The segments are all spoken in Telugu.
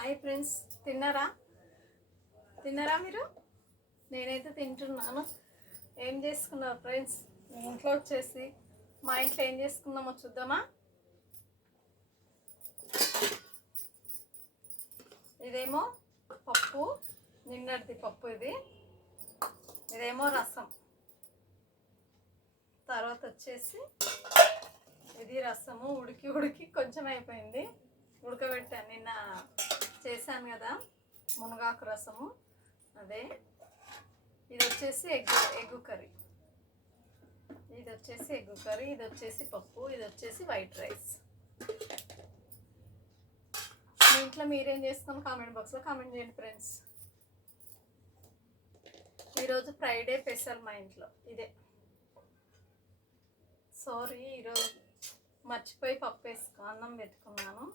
హాయ్ ఫ్రెండ్స్, తిన్నారా మీరు? నేనైతే తింటున్నాను. ఏం చేసుకున్నారు ఫ్రెండ్స్? ఇంట్లో వచ్చేసి మా ఇంట్లో ఏం చేసుకున్నామో చూద్దామా? ఇదేమో పప్పు, నిన్నటిది పప్పు. ఇదేమో రసం. తర్వాత వచ్చేసి ఇది రసము ఉడికి కొంచెం అయిపోయింది. ఉడకబెట్టాను, నిన్న చేశాను కదా మునగాకు రసము, అదే. ఇది వచ్చేసి ఎగ్గు కర్రీ. ఇది వచ్చేసి పప్పు. ఇది వచ్చేసి వైట్ రైస్. మీ ఇంట్లో మీరేం చేస్తాను కామెంట్ బాక్స్లో కామెంట్ చేయండి ఫ్రెండ్స్. ఈరోజు ఫ్రైడే స్పెషల్ మా ఇంట్లో ఇదే. సారీ, ఈరోజు మర్చిపోయి అన్నం పెట్టుకున్నాను.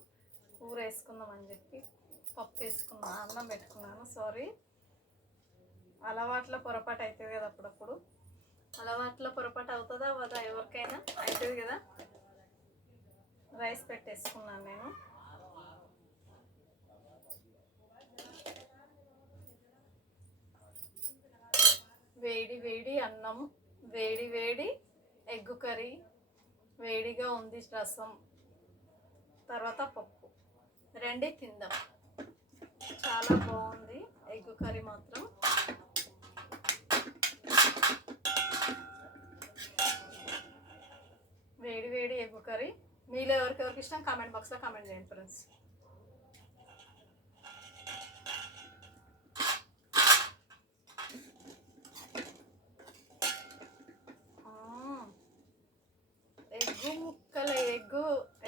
కూర వేసుకుందామని చెప్పి అన్నం పెట్టుకున్నాను. సారీ, అలవాట్లో పొరపాటు అవుతుంది కదా, అప్పుడప్పుడు అలవాట్లో పొరపాటు అవుతుందా అవ్వదా? ఎవరికైనా అవుతుంది కదా. రైస్ పెట్టేసుకున్నాను నేను. వేడి అన్నం, వేడి ఎగ్గు కర్రీ, వేడిగా ఉంది రసం, తర్వాత పప్పు. రెండే తిందాం. చాలా బాగుంది ఎగ్గు కర్రీ మాత్రం. వేడి ఎగ్గు కర్రీ. మీలో ఎవరికెవరికి ఇష్టం కామెంట్ బాక్స్లో కామెంట్ చేయండి ఫ్రెండ్స్.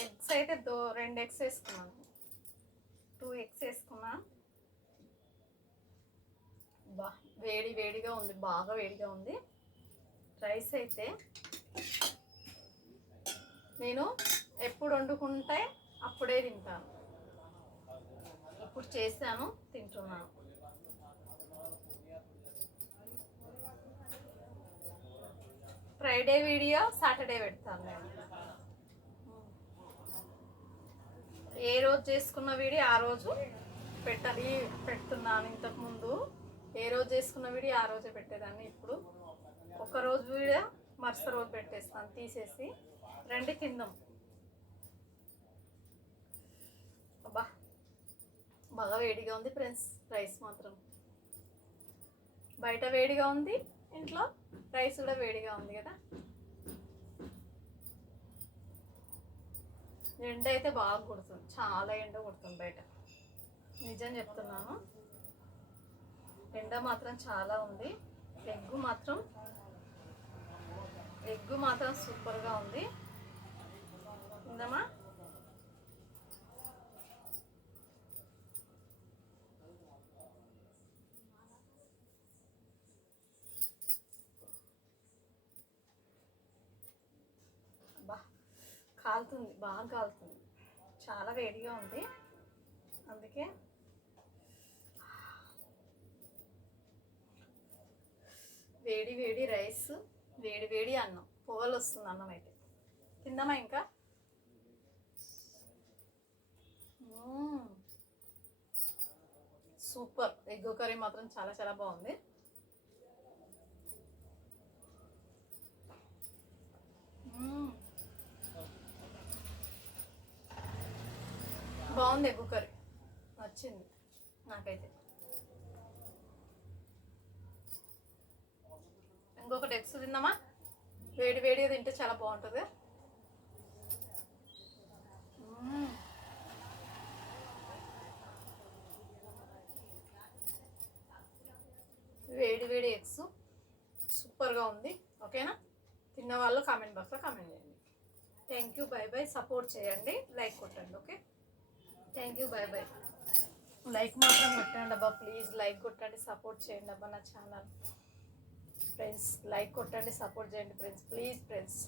ఎగ్స్ అయితే 2 ఎగ్స్ వేసుకున్నాను. 2 ఎగ్స్ వేసుకున్నా. వేడిగా ఉంది, బాగా వేడిగా ఉంది. రైస్ అయితే నేను ఎప్పుడు వండుకుంటే అప్పుడే తింటాను. ఇప్పుడు చేశాను, తింటున్నాను. ఫ్రైడే వీడియో సాటర్డే పెడతాను నేను. ఏ రోజు చేసుకున్న వీడియో ఆ రోజు పెడుతున్నాను. ఇంతకుముందు ఏ రోజు చేసుకున్న వీడియో ఆ రోజే పెట్టేదాన్ని. ఇప్పుడు ఒకరోజు వీడియో మరుసటి రోజు పెట్టేస్తాను తీసేసి. రండి తిందాం. అబ్బా, బాగా వేడిగా ఉంది ఫ్రెండ్స్. రైస్ మాత్రం బయట వేడిగా ఉంది, ఇంట్లో రైస్ కూడా వేడిగా ఉంది కదా. ఎండ అయితే బాగా కొడుతుంది, చాలా ఎండ కొడుతుంది బయట. నిజం చెప్తున్నాను, ఎండ మాత్రం చాలా ఉంది. ఎగ్గు మాత్రం సూపర్గా ఉంది. ఉందమ్మా. కాలుతుంది, బాగా కాలుతుంది, చాలా వేడిగా ఉంది. అందుకే వేడి రైస్, వేడి అన్నం, పొగలు వస్తుంది అన్నం అయితే. తిందామా ఇంకా? సూపర్. ఎగ్ కర్రీ మాత్రం చాలా చాలా బాగుంది. బాగుంది ఎగ్ కర్రీ, నచ్చింది నాకైతే. ఇంకొకటి ఎగ్స్ తిందామా? వేడిగా తింటే చాలా బాగుంటుంది. వేడి ఎగ్స్ సూపర్గా ఉంది. ఓకేనా? తిన్న వాళ్ళు కామెంట్ బాక్స్లో కామెంట్ చేయండి. Thank you, by. సపోర్ట్ చేయండి, లైక్ కొట్టండి. Okay, thank you, by. Like మాత్రం కొట్టండి అబ్బా, ప్లీజ్ లైక్ కొట్టండి, సపోర్ట్ చేయండి అబ్బా నా ఛానల్. ఫ్రెండ్స్ లైక్ కొట్టండి, సపోర్ట్ చేయండి ఫ్రెండ్స్, ప్లీజ్ ఫ్రెండ్స్.